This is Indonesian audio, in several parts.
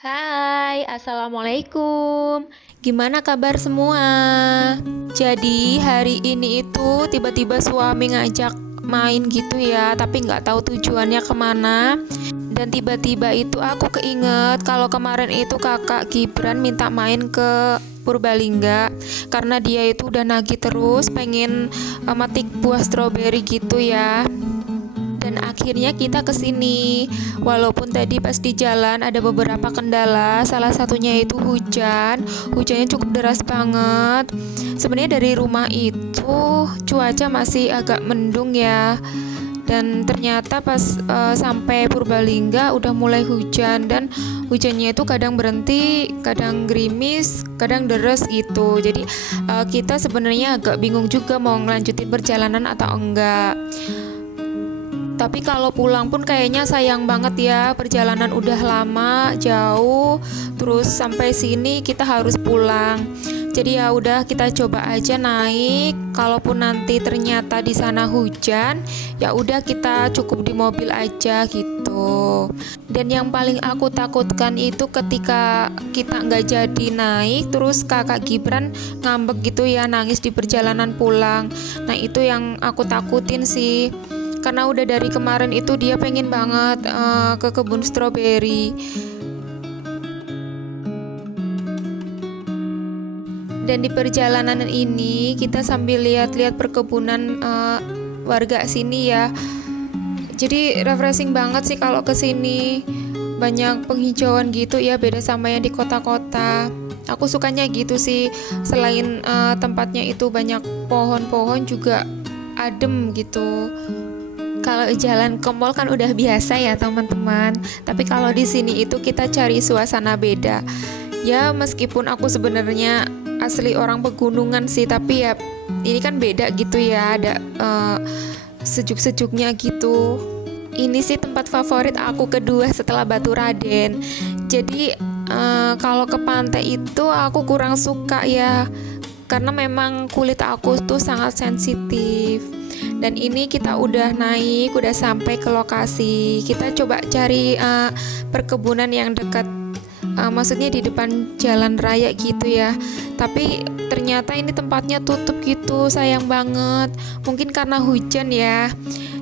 Hai, Assalamualaikum. Gimana kabar semua? Jadi hari ini itu tiba-tiba suami ngajak main gitu ya, tapi nggak tahu tujuannya kemana. Dan tiba-tiba itu aku keinget kalau kemarin itu kakak Gibran minta main ke Purbalingga karena dia itu udah nagih terus pengen metik buah stroberi gitu ya. Dan akhirnya kita kesini. Walaupun tadi pas di jalan ada beberapa kendala, salah satunya itu hujan. Hujannya cukup deras banget. Sebenarnya dari rumah itu cuaca masih agak mendung ya. Dan ternyata pas sampai Purbalingga udah mulai hujan, dan hujannya itu kadang berhenti, kadang gerimis, kadang deres gitu. Jadi kita sebenarnya agak bingung juga mau ngelanjutin perjalanan atau enggak. Tapi kalau pulang pun kayaknya sayang banget ya, perjalanan udah lama, jauh, terus sampai sini kita harus pulang. Jadi ya udah kita coba aja naik. Kalaupun nanti ternyata di sana hujan, ya udah kita cukup di mobil aja gitu. Dan yang paling aku takutkan itu ketika kita nggak jadi naik, terus kakak Gibran ngambek gitu ya, nangis di perjalanan pulang. Nah itu yang aku takutin sih. Karena udah dari kemarin itu dia pengen banget ke kebun stroberi. Dan di perjalanan ini kita sambil lihat-lihat perkebunan warga sini ya. Jadi refreshing banget sih kalau ke sini. Banyak penghijauan gitu ya, beda sama yang di kota-kota. Aku sukanya gitu sih. Selain tempatnya itu banyak pohon-pohon, juga adem gitu. Kalau jalan ke mall kan udah biasa ya teman-teman. Tapi kalau di sini itu kita cari suasana beda. Ya meskipun aku sebenarnya asli orang pegunungan sih, tapi ya ini kan beda gitu ya. Ada sejuk-sejuknya gitu. Ini sih tempat favorit aku kedua setelah Baturaden. Jadi kalau ke pantai itu aku kurang suka ya, karena memang kulit aku tuh sangat sensitif. Dan ini kita udah naik, udah sampai ke lokasi. Kita coba cari perkebunan yang dekat, maksudnya di depan jalan raya gitu ya. Tapi ternyata ini tempatnya tutup gitu, sayang banget. Mungkin karena hujan ya.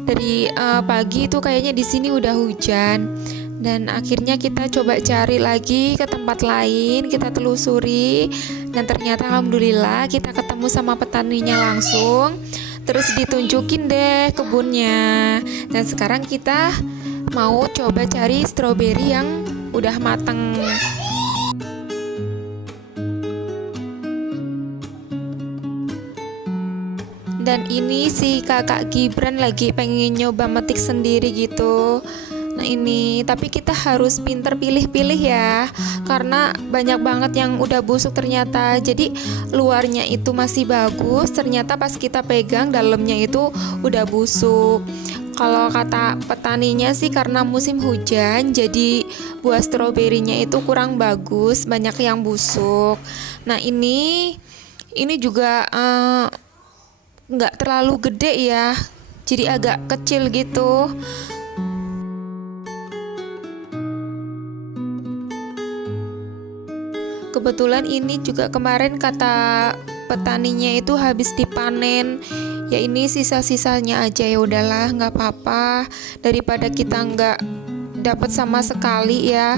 Dari pagi itu kayaknya di sini udah hujan. Dan akhirnya kita coba cari lagi ke tempat lain, kita telusuri. Dan ternyata alhamdulillah kita ketemu sama petaninya langsung. Terus ditunjukin deh kebunnya. Dan sekarang kita mau coba cari stroberi yang udah mateng. Dan ini si kakak Gibran lagi pengen nyoba metik sendiri gitu. Nah ini, tapi kita harus pinter pilih-pilih ya, karena banyak banget yang udah busuk ternyata. Jadi luarnya itu masih bagus, ternyata pas kita pegang dalamnya itu udah busuk. Kalau kata petaninya sih karena musim hujan, jadi buah stroberinya itu kurang bagus, banyak yang busuk. Nah ini juga nggak terlalu gede ya, jadi agak kecil gitu. Kebetulan ini juga kemarin kata petaninya itu habis dipanen. Ya ini sisa-sisanya aja, ya udahlah nggak apa-apa, daripada kita nggak dapat sama sekali ya.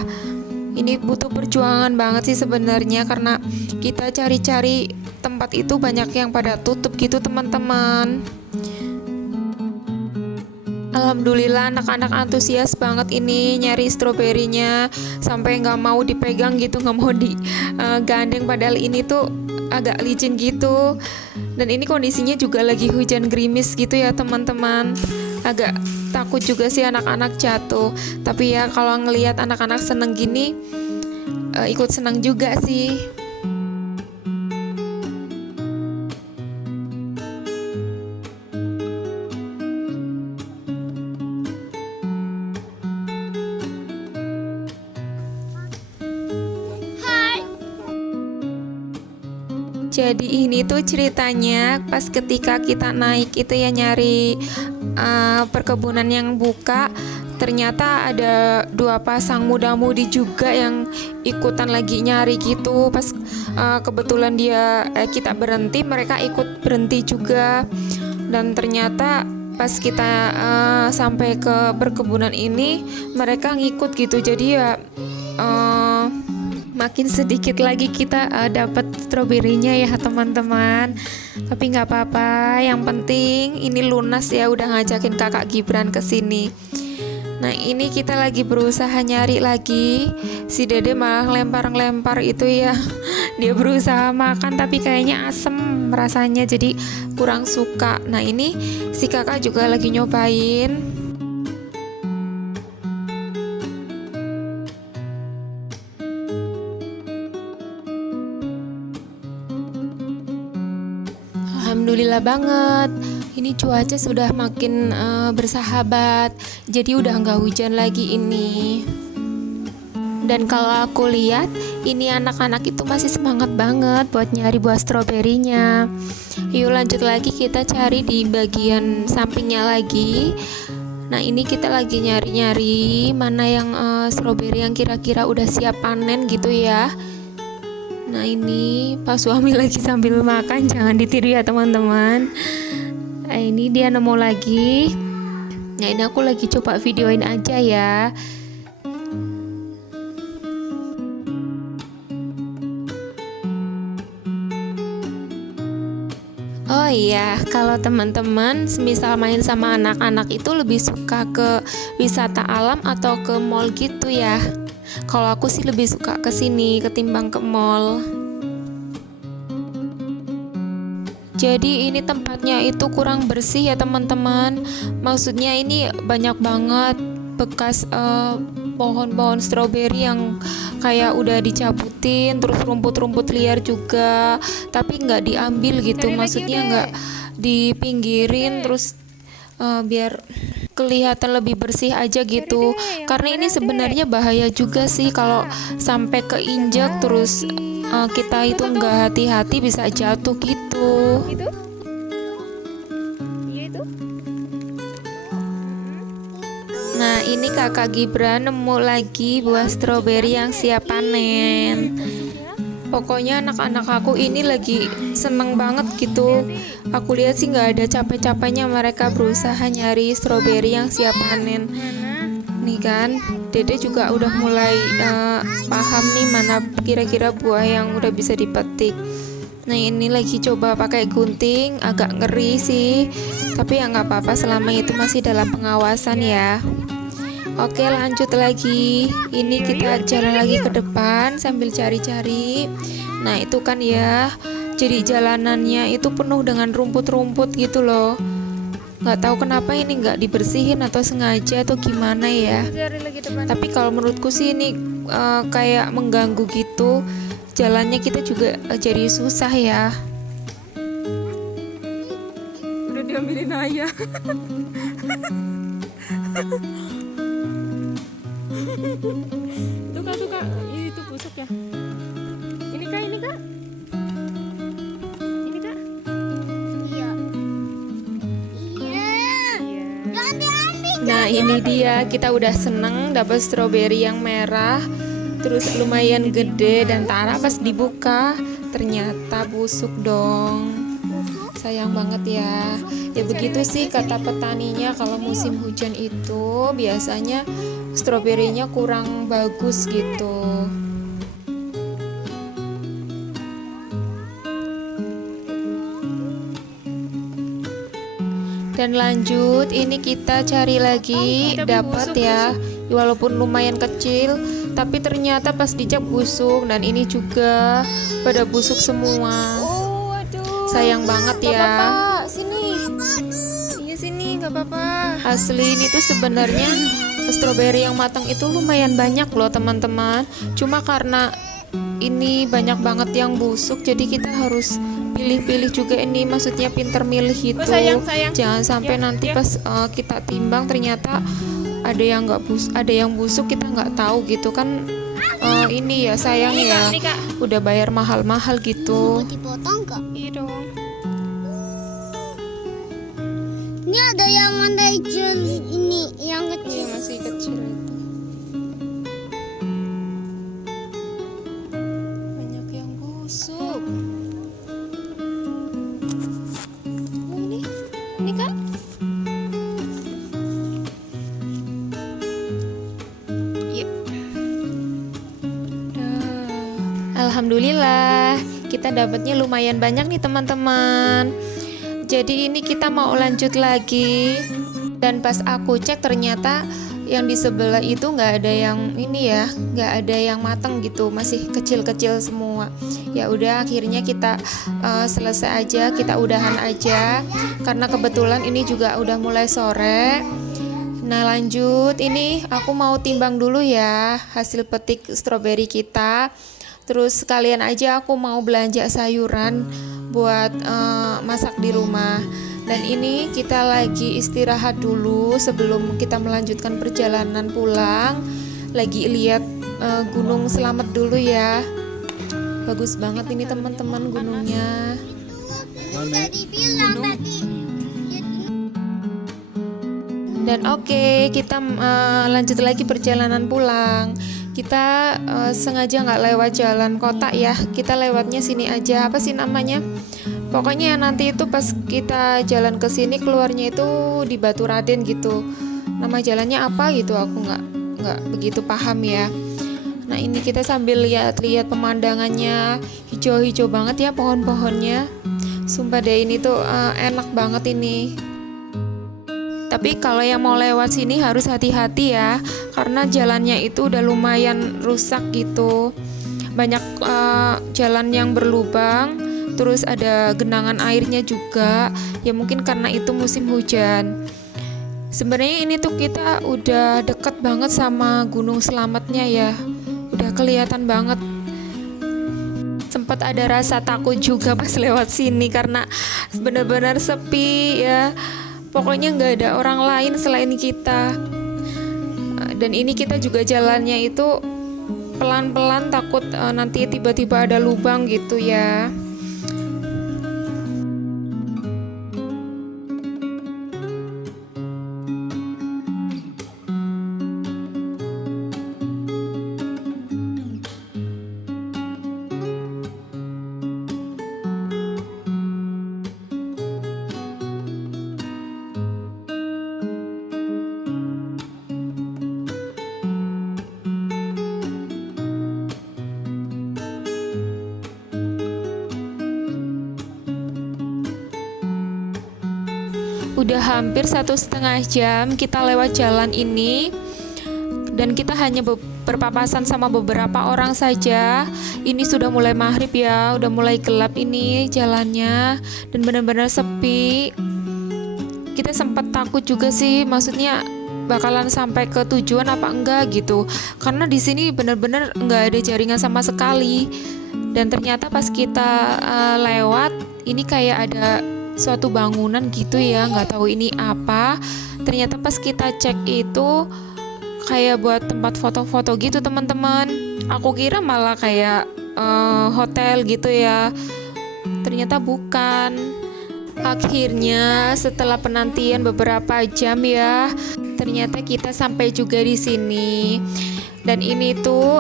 Ini butuh perjuangan banget sih sebenarnya, karena kita cari-cari tempat itu banyak yang pada tutup gitu teman-teman. Alhamdulillah anak-anak antusias banget ini nyari stroberinya, sampai nggak mau dipegang gitu, nggak mau digandeng, padahal ini tuh agak licin gitu. Dan ini kondisinya juga lagi hujan gerimis gitu ya teman-teman. Agak takut juga sih anak-anak jatuh. Tapi ya kalau ngelihat anak-anak seneng gini, ikut seneng juga sih. Jadi ini tuh ceritanya pas ketika kita naik itu ya, nyari perkebunan yang buka. ternyata ada dua pasang muda-mudi juga yang ikutan lagi nyari gitu. Pas kebetulan kita berhenti, mereka ikut berhenti juga. Dan ternyata pas kita sampai ke perkebunan ini, mereka ngikut gitu. Jadi ya makin sedikit lagi kita dapat stroberinya ya teman-teman. Tapi nggak apa-apa, yang penting ini lunas ya, udah ngajakin kakak Gibran ke sini. Nah ini kita lagi berusaha nyari lagi. Si Dede malah lempar-lempar itu ya. Dia berusaha makan tapi kayaknya asem rasanya, jadi kurang suka. Nah ini si kakak juga lagi nyobain. Alhamdulillah banget. Ini cuaca sudah makin bersahabat, jadi udah nggak hujan lagi ini. Dan kalau aku lihat, ini anak-anak itu masih semangat banget buat nyari buah stroberinya. Yuk lanjut lagi, kita cari di bagian sampingnya lagi. Nah ini kita lagi nyari-nyari mana yang stroberi yang kira-kira udah siap panen gitu ya. Nah ini Pak suami lagi sambil makan, jangan ditiru ya teman-teman. Nah ini dia nemu lagi. Nah ini aku lagi coba videoin aja ya. Oh iya, kalau teman-teman semisal main sama anak-anak itu lebih suka ke wisata alam atau ke mall gitu ya? Kalau aku sih lebih suka ke sini ketimbang ke mall. Jadi ini tempatnya itu kurang bersih ya teman-teman. Maksudnya ini banyak banget bekas pohon-pohon stroberi yang kayak udah dicabutin, terus rumput-rumput liar juga, tapi nggak diambil gitu. Maksudnya nggak dipinggirin, terus biar kelihatan lebih bersih aja gitu. Karena ini sebenarnya bahaya juga sih kalau sampai keinjak terus kita itu nggak hati-hati bisa jatuh gitu. Nah ini kakak Gibran nemu lagi buah stroberi yang siap panen. Pokoknya anak-anak aku ini lagi seneng banget gitu. Aku lihat sih nggak ada capek-capeknya mereka berusaha nyari stroberi yang siap panen. Nih kan, Dede juga udah mulai paham nih mana kira-kira buah yang udah bisa dipetik. Nah ini lagi coba pakai gunting, agak ngeri sih. Tapi ya nggak apa-apa selama itu masih dalam pengawasan ya. Oke lanjut lagi. Ini kita jalan lagi ke depan sambil cari-cari. Nah itu kan ya, jadi jalanannya itu penuh dengan rumput-rumput gitu loh. Nggak tahu kenapa ini nggak dibersihin atau sengaja atau gimana ya. Tapi kalau menurutku sih ini kayak mengganggu gitu. Jalannya kita juga jadi susah ya. Udah diambilin ayah. Tuh kak, itu busuk ya. Ini kak. Iya. Jangan diambil. Nah ini dia, kita udah seneng dapat stroberi yang merah, terus lumayan gede, dan Tara pas dibuka ternyata busuk dong. Sayang banget ya. Ya begitu sih kata petaninya, kalau musim hujan itu biasanya stroberinya kurang bagus gitu. Dan lanjut, ini kita cari lagi, dapat ya, walaupun lumayan kecil, tapi ternyata pas dicap busuk, dan ini juga pada busuk semua. Oh, aduh. Sayang banget ya. Bapak, sini. Iya sini, nggak apa-apa. Asli ini tuh sebenarnya stroberi yang matang itu lumayan banyak loh teman-teman. Cuma karena ini banyak banget yang busuk, jadi kita harus pilih-pilih juga ini, maksudnya pinter milih gitu. sayang. Jangan sampai Ya, nanti ya. pas kita timbang ternyata ada yang ada yang busuk, kita nggak tahu gitu kan. Ini ya sayang ya, Ini kak. udah bayar mahal-mahal gitu. Dipotong nggak? Iya dong. Ini ada yang mana hijau ini yang Iya, kecil. masih kecil itu. Banyak yang busuk. Oh, ini kan? Yep. Alhamdulillah, kita dapatnya lumayan banyak nih teman-teman. Jadi ini kita mau lanjut lagi. Dan pas aku cek ternyata yang di sebelah itu nggak ada yang ini ya, nggak ada yang mateng gitu, masih kecil-kecil semua. Ya udah akhirnya kita selesai aja, kita udahan aja. Karena kebetulan ini juga udah mulai sore. Nah lanjut, ini aku mau timbang dulu ya hasil petik stroberi kita. Terus sekalian aja aku mau belanja sayuran buat masak di rumah. Dan ini kita lagi istirahat dulu sebelum kita melanjutkan perjalanan pulang. Lagi lihat Gunung Slamet dulu ya. Bagus banget ini teman-teman gunungnya. Udah dibilang tadi. Dan oke, kita lanjut lagi perjalanan pulang. Kita sengaja nggak lewat jalan kota ya, kita lewatnya sini aja. Apa sih namanya? Pokoknya nanti itu pas kita jalan ke sini keluarnya itu di Batu Raden gitu. Nama jalannya apa gitu? Aku nggak begitu paham ya. Nah ini kita sambil lihat-lihat pemandangannya, hijau-hijau banget ya pohon-pohonnya. Sumpah deh ini tuh enak banget ini. Tapi kalau yang mau lewat sini harus hati-hati ya, karena jalannya itu udah lumayan rusak gitu. Banyak jalan yang berlubang, terus ada genangan airnya juga. Ya mungkin karena itu musim hujan. Sebenarnya ini tuh kita udah deket banget sama Gunung Slametnya ya. Udah kelihatan banget. Sempat ada rasa takut juga pas lewat sini karena benar-benar sepi ya. Pokoknya nggak ada orang lain selain kita. Dan ini kita juga jalannya itu pelan-pelan, takut nanti tiba-tiba ada lubang gitu ya. Udah hampir 1,5 jam kita lewat jalan ini. Dan kita hanya berpapasan sama beberapa orang saja. Ini sudah mulai maghrib ya, udah mulai gelap ini jalannya. Dan benar-benar sepi. Kita sempat takut juga sih, maksudnya bakalan sampai ke tujuan apa enggak gitu. Karena di sini benar-benar enggak ada jaringan sama sekali. Dan ternyata pas kita lewat, ini kayak ada suatu bangunan gitu ya, nggak tahu ini apa. Ternyata pas kita cek itu kayak buat tempat foto-foto gitu teman-teman. Aku kira malah kayak hotel gitu ya, ternyata bukan. Akhirnya setelah penantian beberapa jam ya, ternyata kita sampai juga di sini. Dan ini tuh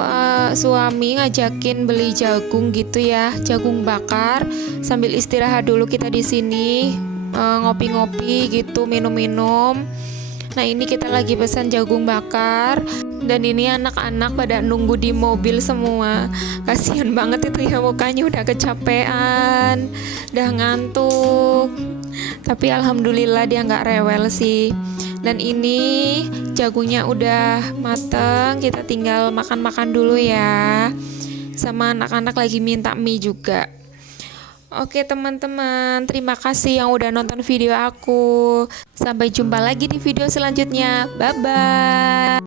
suami ngajakin beli jagung gitu ya, jagung bakar. Sambil istirahat dulu kita di sini, ngopi-ngopi gitu, minum-minum. Nah ini kita lagi pesan jagung bakar. Dan ini anak-anak pada nunggu di mobil semua. Kasihan banget itu ya, mukanya udah kecapean, udah ngantuk. Tapi alhamdulillah dia nggak rewel sih. Dan ini jagungnya udah mateng, kita tinggal makan-makan dulu ya. Sama anak-anak lagi minta mie juga. Oke teman-teman, terima kasih yang udah nonton video aku. Sampai jumpa lagi di video selanjutnya. Bye-bye.